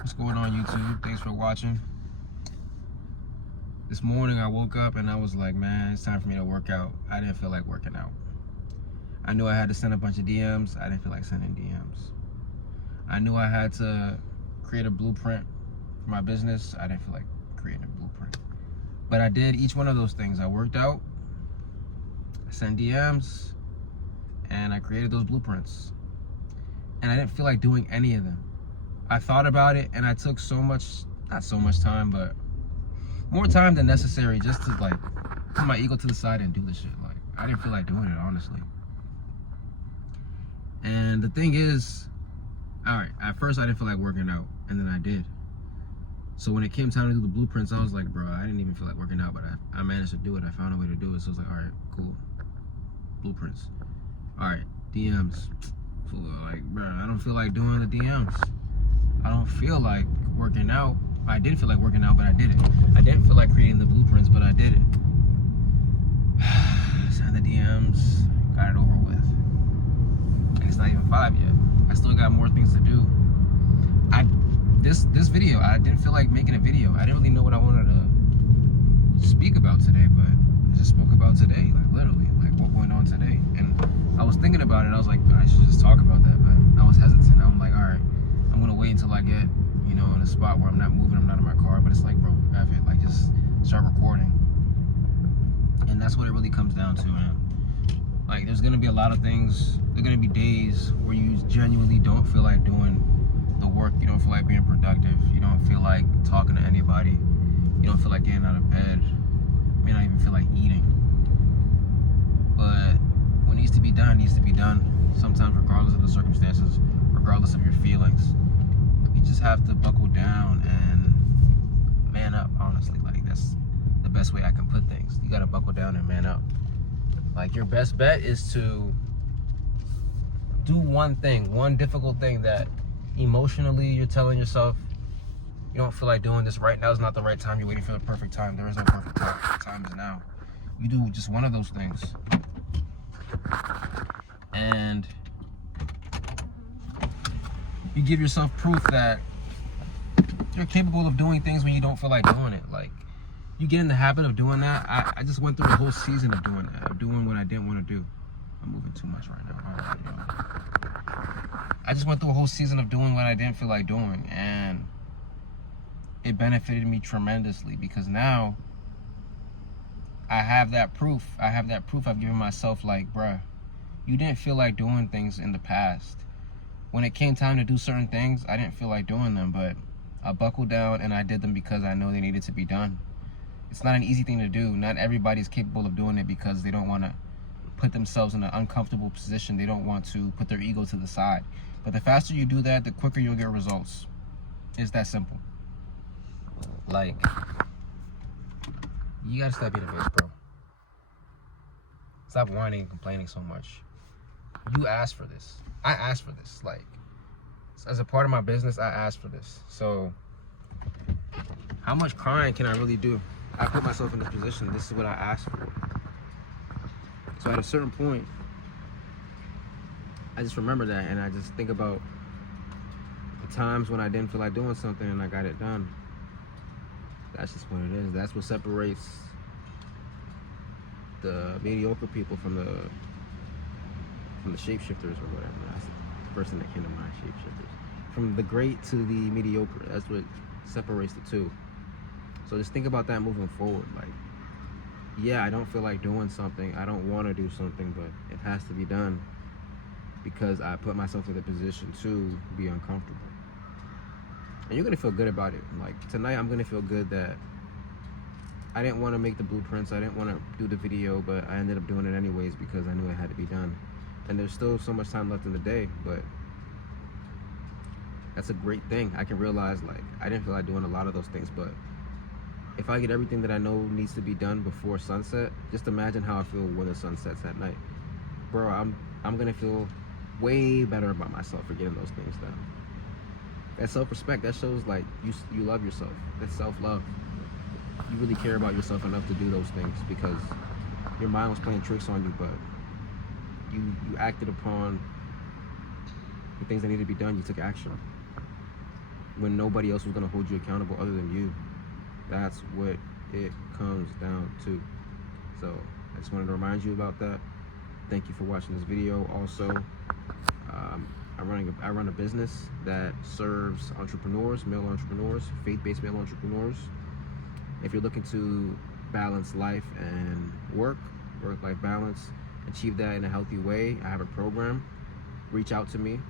What's going on, YouTube? Thanks for watching. This morning I woke up and I was like, man, it's time for me to work out. I didn't feel like working out. I knew I had to send a bunch of DMs. I didn't feel like sending DMs. I knew I had to create a blueprint for my business. I didn't feel like creating a blueprint. But I did each one of those things. I worked out, I sent DMs, and I created those blueprints. And I didn't feel like doing any of them. I thought about it and I took not so much time, but more time than necessary just to like put my ego to the side and do the shit. Like, I didn't feel like doing it, honestly. And the thing is, all right, at first I didn't feel like working out, and then I did. So when it came time to do the blueprints, I was like, bro, I didn't even feel like working out, but I managed to do it. I found a way to do it. So I was like, all right, cool. Blueprints. All right, DMs. Like, bro, I don't feel like doing the DMs. I don't feel like working out. I did feel like working out, but I did it. I didn't feel like creating the blueprints, but I did it. Send the DMs, got it over with. And it's not even 5 yet. I still got more things to do. This video, I didn't feel like making a video. I didn't really know what I wanted to speak about today, but I just spoke about today, like literally, like what went on today. And I was thinking about it. I was like, I should just talk about that, but I was hesitant. I'm like, all right, I'm gonna wait until I get, in a spot where I'm not moving, I'm not in my car. But it's like, bro, F it, like just start recording. And that's what it really comes down to, man. Like, there's gonna be a lot of things. There's gonna be days where you genuinely don't feel like doing the work. You don't feel like being productive. You don't feel like talking to anybody. You don't feel like getting out of bed. You may not even feel like eating. But what needs to be done needs to be done. Sometimes, regardless of the circumstances, regardless of your feelings, you just have to buckle down and man up. Honestly, like, that's the best way I can put things. You gotta buckle down and man up. Like, your best bet is to do one thing, one difficult thing that emotionally you're telling yourself, you don't feel like doing this right now. Is not the right time. You're waiting for the perfect time. There is no perfect time. The time is now. You do just one of those things, and you give yourself proof that you're capable of doing things when you don't feel like doing it. Like, you get in the habit of doing that. I just went through a whole season of doing that, of doing what I didn't want to do. I'm moving too much right now. I just went through a whole season of doing what I didn't feel like doing, and it benefited me tremendously because now I have that proof. I've given myself, like, bruh, you didn't feel like doing things in the past. When it came time to do certain things, I didn't feel like doing them, but I buckled down and I did them because I know they needed to be done. It's not an easy thing to do. Not everybody's capable of doing it because they don't want to put themselves in an uncomfortable position. They don't want to put their ego to the side. But the faster you do that, the quicker you'll get results. It's that simple. Like, you gotta stop being a bitch, bro. Stop whining and complaining so much. You asked for this. I asked for this. Like, as a part of my business, I asked for this. So, how much crying can I really do? I put myself in this position. This is what I asked for. So at a certain point, I just remember that, and I just think about the times when I didn't feel like doing something and I got it done. That's just what it is. That's what separates the mediocre people from the shapeshifters or whatever. That's the first thing that came to mind, shapeshifters. From the great to the mediocre. That's what separates the two. So just think about that moving forward. Like, yeah, I don't feel like doing something. I don't want to do something, but it has to be done because I put myself in the position to be uncomfortable. And you're going to feel good about it. Like, tonight I'm going to feel good that I didn't want to make the blueprints. I didn't want to do the video, but I ended up doing it anyways because I knew it had to be done. And there's still so much time left in the day, but that's a great thing. I can realize, like, I didn't feel like doing a lot of those things, but if I get everything that I know needs to be done before sunset, just imagine how I feel when the sun sets at night. Bro, I'm gonna feel way better about myself for getting those things done. That self-respect, that shows like you love yourself. That's self-love. You really care about yourself enough to do those things because your mind was playing tricks on you, but you acted upon the things that needed to be done. You took action. when nobody else was going to hold you accountable other than you. That's what it comes down to. So I just wanted to remind you about that. Thank you for watching this video. Also, I run a business that serves entrepreneurs, male entrepreneurs, faith-based male entrepreneurs. If you're looking to balance life and work-life balance, achieve that in a healthy way, I have a program. Reach out to me,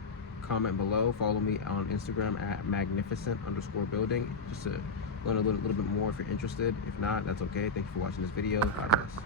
comment below, follow me on Instagram at magnificent_building, just to learn a little bit more if you're interested. If not, that's okay. Thank you for watching this video. God bless.